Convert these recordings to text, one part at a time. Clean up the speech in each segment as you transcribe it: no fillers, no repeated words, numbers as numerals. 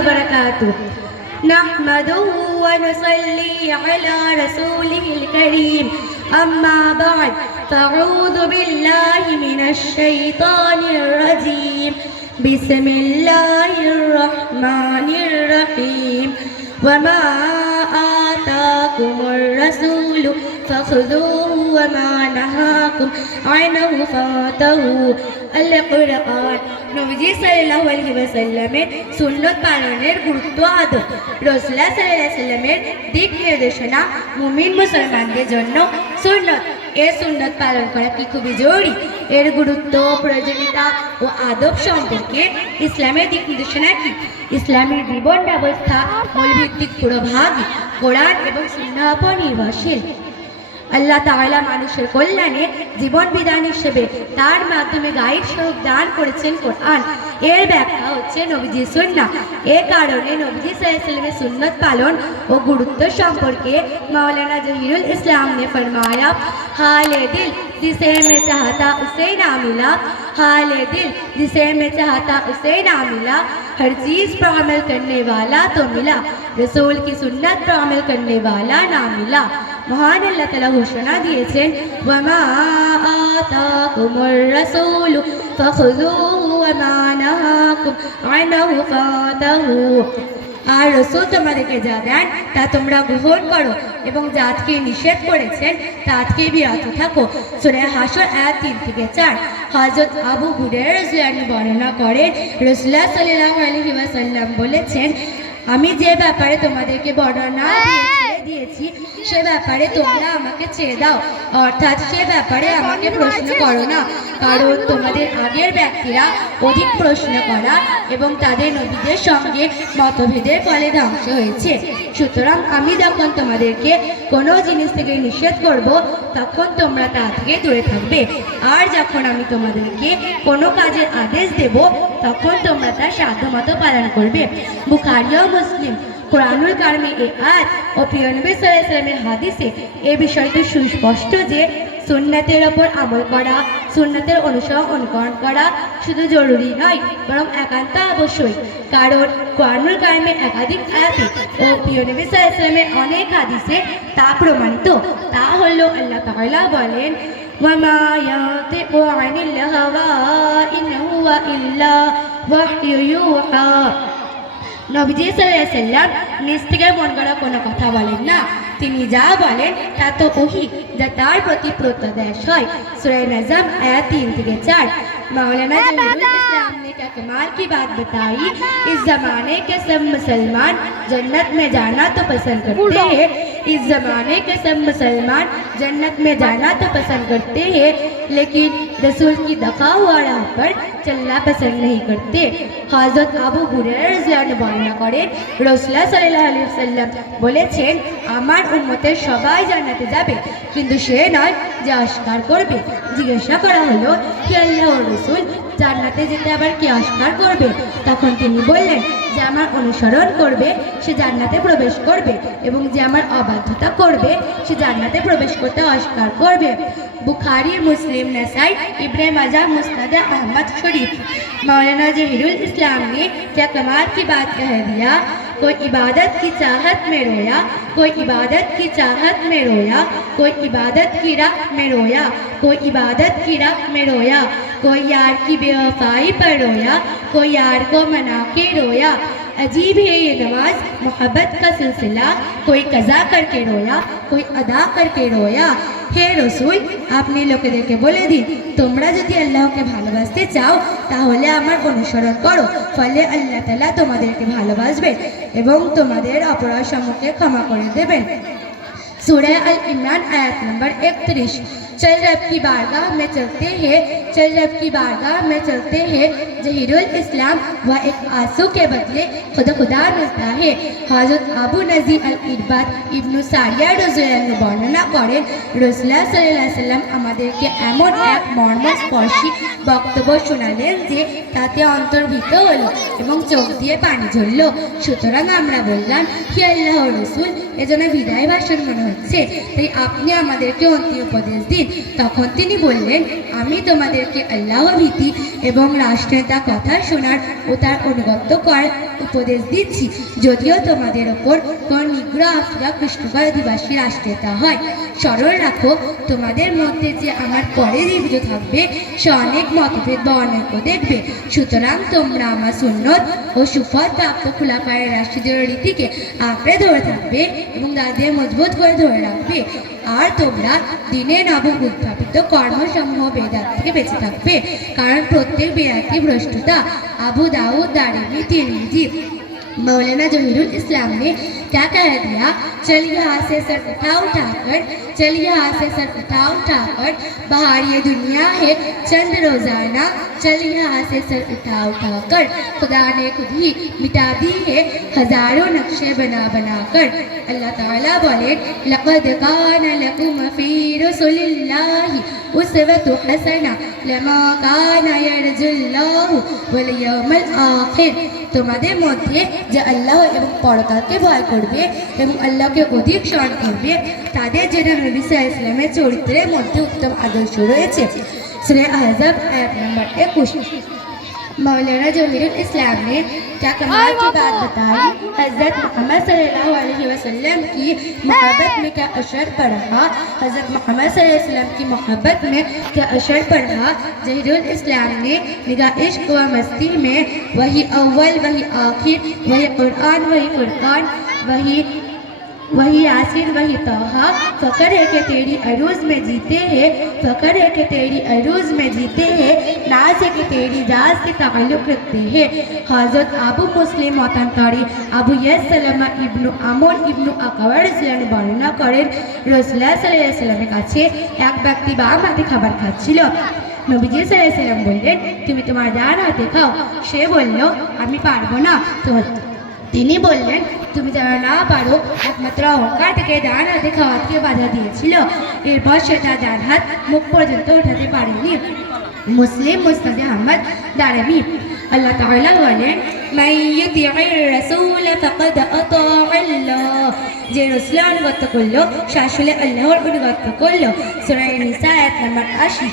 وبركاته نحمده ونصلي على رسوله الكريم أما بعد فأعوذ بالله من الشيطان الرجيم بسم الله الرحمن الرحيم وما آتاكم الرسول فخذوه وما نهاكم عنه فانتهوا القرآن নবীজি সাল্লাল্লাহু আলাইহি ওয়াসাল্লামের সুন্নাত পালনের গুরুত্ব আদব রাসূলুল্লাহ সাল্লাল্লাহু আলাইহি ওয়াসাল্লামের দিক নির্দেশনা মুমিন মুসলমানদের জন্য সুন্নাত এই সুন্নাত পালন করা কি খুবই জরুরি এর গুরুত্ব প্রয়োজনীয়তা ও আদব সম্পর্কে ইসলামের দিক নির্দেশনা কি ইসলামের জীবন ব্যবস্থা মূলভিত্তিক পুরোভাগ কোরআন এবং সুন্নাহর উপর নির্ভরশীল আল্লাহ তাআলা মানুষের কল্যাণে জীবন বিধান হিসেবে তার মাধ্যমে গাইড স্বরূপ দান করেছেন কোরআন এর ব্যাখ্যা হচ্ছে নবীজির সুন্নাহ এই কারণে নবীজি সাল্লাল্লাহু আলাইহি ওয়াসাল্লামের সুন্নাত পালন ও গুরুত্ব সম্পর্কে মাওলানা জহিরুল ইসলাম ने फरमाया हाले दिल जिसे मैं चाहता उसे ना मिला हाले दिल जिसे मैं चाहता उसे ना मिला हर चीज पर अमल करने वाला तो मिला रसूल की सुन्नत पर अमल करने वाला ना मिला महान अल्लाह ताला घोषणा दिएছেন वमा आताकुमुर रसूल फखुजुहु वमा नहाकुम अन्हु फांतहु আর রাসূল তোমাদেরকে যা দেন তা তোমরা গ্রহণ করো এবং যা থেকে নিষেধ করেছেন তা থেকে বিরত থাকো সূরা হাশর আয়াত 3 থেকে 4 হযরত আবু হুরায়রা রাদিয়াল্লাহু আনহু বর্ণনা করেন রাসূলুল্লাহ সাল্লাল্লাহু আলাইহি ওয়াসাল্লাম বলেছেন আমি যে ব্যাপারে তোমাদেরকে বর্ণনা দিয়েছি সে ব্যাপারে তোমরা আমাকে ছেড়ে দাও অর্থাৎ সে ব্যাপারে আমাকে প্রশ্ন করো না কারণ তোমাদের আগের ব্যক্তিরা অধিক প্রশ্ন করা এবং তাদের নবীদের সঙ্গে মতভেদের ফলে ধ্বংস হয়েছে সুতরাং আমি যখন তোমাদেরকে কোনো জিনিস থেকে নিষেধ করব তখন তোমরা তা থেকে দূরে থাকবে আর যখন আমি তোমাদেরকে কোনো কাজের আদেশ দেব তখন তোমরা তা সাধ্যমতো পালন করবে বুখারী ও মুসলিম কোরআনুল কারিমে এই আয়াত ও প্রিয় নবী সাল্লাল্লাহু আলাইহি ওয়াসাল্লামের হাদিসে এই বিষয়টি সুস্পষ্ট যে সুন্নাতের ওপর আমল করা সুন্নাতের অনুসরণ করা শুধু জরুরি নয় বরং একান্ত আবশ্যক কারণ কোরআনুল কারিমে একাধিক আয়াতে ও প্রিয় নবী সাল্লাল্লাহু আলাইহি ওয়াসাল্লামের অনেক হাদিসে তা প্রমাণিত তা হলো আল্লাহ তাআলা বলেন ওয়ামা ইয়াতিকু আনিল হাওয়া ইন হুয়া ইল্লা ওয়াহয়ু ইউহা নবীজি সাল্লাল্লাহু আলাইহি ওয়াসাল্লাম নিজ থেকে মন গড়া কোনো কথা বলেন না তিনি যা বলেন তা তো ওহী যা তার প্রতি প্রত্যাদেশ হয় সূরা নাজম আয়াত 3 থেকে 4 मौलाना जहीरुल इस्लाम ने क्या कमाल की बात बताई इस जमाने के सब मुसलमान जन्नत में जाना तो पसंद करते हैं इस जमाने के सब मुसलमान जन्नत में जाना तो पसंद करते हैं लेकिन रसूल की दफा हुआ राह पर चलना पसंद नहीं करते हजरत আবু হুরায়রা রাদিয়াল্লাহু আনহু বর্ণনা করেন রাসূলুল্লাহ সাল্লাল্লাহু আলাইহি ওয়াসাল্লাম বলেছেন আমার উম্মতের সবাই জান্নাতে যাবে কিন্তু সে নয় যে অস্বীকার করবে জিজ্ঞাসা করা হলো কি আল্লাহর রাসূল জান্নাতে যেতে আবার কি অস্বীকার করবে তখন তিনি বললেন যে আমার অনুসরণ করবে সে জান্নাতে প্রবেশ করবে এবং যে আমার অবাধ্যতা করবে সে জান্নাতে প্রবেশ করতে অস্বীকার করবে बुखारी मुस्लिम नसाई इब्ने माजा मुस्नद अहमद शरीफ मौलाना जहीरुल इस्लाम ने क्या कमाल की बात कह दिया कोई इबादत की चाहत में रोया कोई इबादत की चाहत में रोया कोई इबादत की राह में रोया कोई इबादत की राह में रोया कोई यार की बेवफाई पर रोया कोई यार को मना के रोया अजीब है ये नमाज मोहब्बत का सिलसिला कोई कज़ा करके रोया कोई अदा करके रोया হে রসুল আপনি লোকেদেরকে বলে দিন তোমরা যদি আল্লাহকে ভালোবাসতে চাও তাহলে আমার অনুসরণ করো ফলে আল্লাহ তাআলা তোমাদেরকে ভালোবাসবেন এবং তোমাদের অপরাধ সমূহকে ক্ষমা করে দেবেন सूरह अल इमरान आयत नंबर 31 चल रब की बारगाह में चलते हैं चल रब की बारगाह में चलते हैं जहीरुल इस्लाम व एक आंसू के बदले खुदा मिलता है हजरत আবু নাজির আল ইরবাদ ইবনে সারিয়া রাদিয়াল্লাহু আনহু বর্ণনা করেন রাসূলুল্লাহ সাল্লাল্লাহু আলাইহি ওয়াসাল্লাম আমাদেরকে এমন এক মর্মস্পর্শী বক্তব্য শোনালেন যে তাতে অন্তর্ভীত হলো এবং চোখ দিয়ে পানি ঝরল সুতরাং আমরা বললাম হে আল্লাহর রাসূল এজন্য বিদায় ভাষণ মনে হচ্ছে তাই আপনি আমাদেরকে অন্তিম উপদেশ দিন তখন তিনি বললেন, আমি তোমাদেরকে আল্লাহ ভীতি এবং রাষ্ট্রের কথা শোনার ও তার অনুগত্য করার উপদেশ দিচ্ছি। যদিও তোমাদের ওপর কোন নিগ্রহ আফ্রিকা কৃষ্ণকার অধিবাসী রাষ্ট্রেতা হয়, স্মরণ রাখো তোমাদের মধ্যে যে আমার পরে জীবিত থাকবে সে অনেক মতভেদ বা অনৈক্য দেখবে। সুতরাং তোমরা আমার সুন্নত ও সুফল প্রাপ্ত খুলাফায়ের রাশিদের রীতিকে আঁকড়ে ধরে থাকবে এবং তাদের মজবুত করে ধরে রাখবে। আর তোমরা দিনে নব উদ্ভাবিত কর্মসমূহ বেদাত থেকে বেঁচে থাকবে, কারণ প্রত্যেক বেদাতি ভ্রষ্টতা। আবু दाऊद दारिमी तिरमिजी। मौलाना जहीरुल इस्लाम ने क्या कह दिया, चल यहाँ से सर उठाकर, चल यहाँ से सर उठाकर, बाहर ये दुनिया है चंद रोजाना, चल यहाँ से सर उठाकर। खुदा ने खुद ही मिटा दी है हजारों नक्शे बना कर। अल्लाह ताला बोले, लक़द कान लकुम फ़ी रसूलिल्लाहि उस्वतुन हसना लिमन कान यरजुल्लाह वल यौमल आखिर। তোমাদের মধ্যে যে আল্লাহ এবং পরকালকে ভয় করবে এবং আল্লাহকে অধিক স্মরণ করবে তাদের জন্য নবী সাল্লাল্লাহু আলাইহি ওয়াসাল্লামের চরিত্রের মধ্যে উত্তম আদর্শ রয়েছে। সূরা আহজাব আয়াত নম্বর 21। मौलाना जहीरुल इस्लाम ने क्या कमाल की बात बताई। हज़रत मोहम्मद सल्लल्लाहु अलैहि वसल्लम की मोहब्बत में क्या असर पड़ा, हज़रत मोहम्मद सल्लल्लाहु अलैहि वसल्लम की मोहब्बत में क्या असर पड़ा। जहीरुल इस्लाम ने निगाह इश्क व मस्ती में वही अव्वल वही आखिर, वही कुरान वही फुरकान, वही यासीन वही तौहा। फ़क्र है कि तेरी अरूज़ में जीते हैं, फ़क्र है कि तेरी अरूज़ में जीते हैं, नाज है कि तेरी जात से ताल्लुक़ रखते हैं। हज़रत अबू मुस्लिम मतानकारी আবু ইয়াসসালামা ইবনু আমর ইবনু আকওয়ার রাদিয়াল্লাহু আনহু বর্ণনা করেন, রাসূলুল্লাহ সাল্লাল্লাহু আলাইহি ওয়াসাল্লামের কাছে এক ব্যক্তি বাম হাতে খাবার খাচ্ছিল। নবীজি সাল্লাল্লাহু আলাইহি ওয়াসাল্লাম বললেন, তুমি তোমার ডান হাতে খাও। সে বলল, আমি পারবো না। তো তিনি বললেন, তুমি যারা না পারো একমাত্র অহংকার থেকে ডান হাতে খাওয়াতে বাধা দিয়েছিল। এরপর সে তার ডান হাত মুখ পর্যন্ত উঠাতে পারেনি। মুসলিম মুসনাদ আহমদ দারমি। আল্লাহ তাআলা বলেন, মান ইউতিউর রাসূল ফাকাদ আতাআ আল্লাহ। যে রাসূলের অনুগত করলো সে আসলে আল্লাহর অনুগত করলো। সূরা নিসা আয়াত নম্বর 80।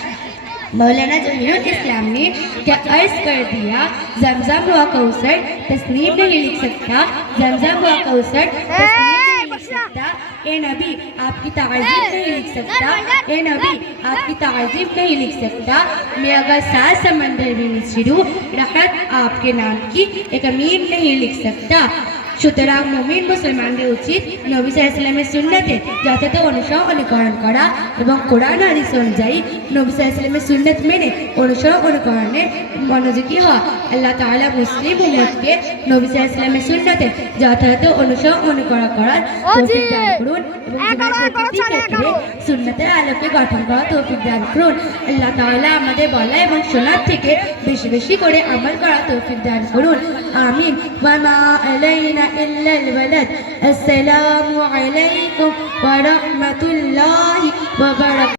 मौलाना जहीरुल इस्लाम ने क्या अर्ज कर दिया, जमजम व कौसर तस्नीम नहीं लिख सकता, जमजम व कौसर तस्नीम नहीं लिख सकता। ए नबी आपकी ताज़ीम नहीं लिख सकता, ए नबी आपकी ताज़ीम नहीं लिख सकता। मैं अगर 7 समंदर भी निचलूं रहत आपके नाम की एक मीम नहीं लिख सकता। সুতরাং মুমিন মুসলমানদের উচিত নবী সাল্লাল্লাহু আলাইহি ওয়াসাল্লামের সুন্নতে যথাযথ অনুকরণ করা এবং কোরআন হাদিস অনুযায়ী নবী সাল্লাল্লাহু আলাইহি ওয়াসাল্লামের সুন্নত মেনে অনুকরণে মনোযোগী হওয়া। আল্লাহ তাআলা মুসলিম উম্মতকে নবী সাল্লাল্লাহু আলাইহি ওয়াসাল্লামের সুন্নতে যথাযথ অনুকরণ করার তৌফিক দান করুন এবং জীবনের প্রতিটি ক্ষেত্রে সুন্নতের আলোকে গঠন করার তৌফিক দান করুন। আল্লাহ তাআলা আমাদের বলা এবং শোনার থেকে বেশি বেশি করে আমল করার তৌফিক দান করুন। আমিন। ওয়া মা আলাইনা إلا الولد। السلام عليكم ورحمة الله وبركاته।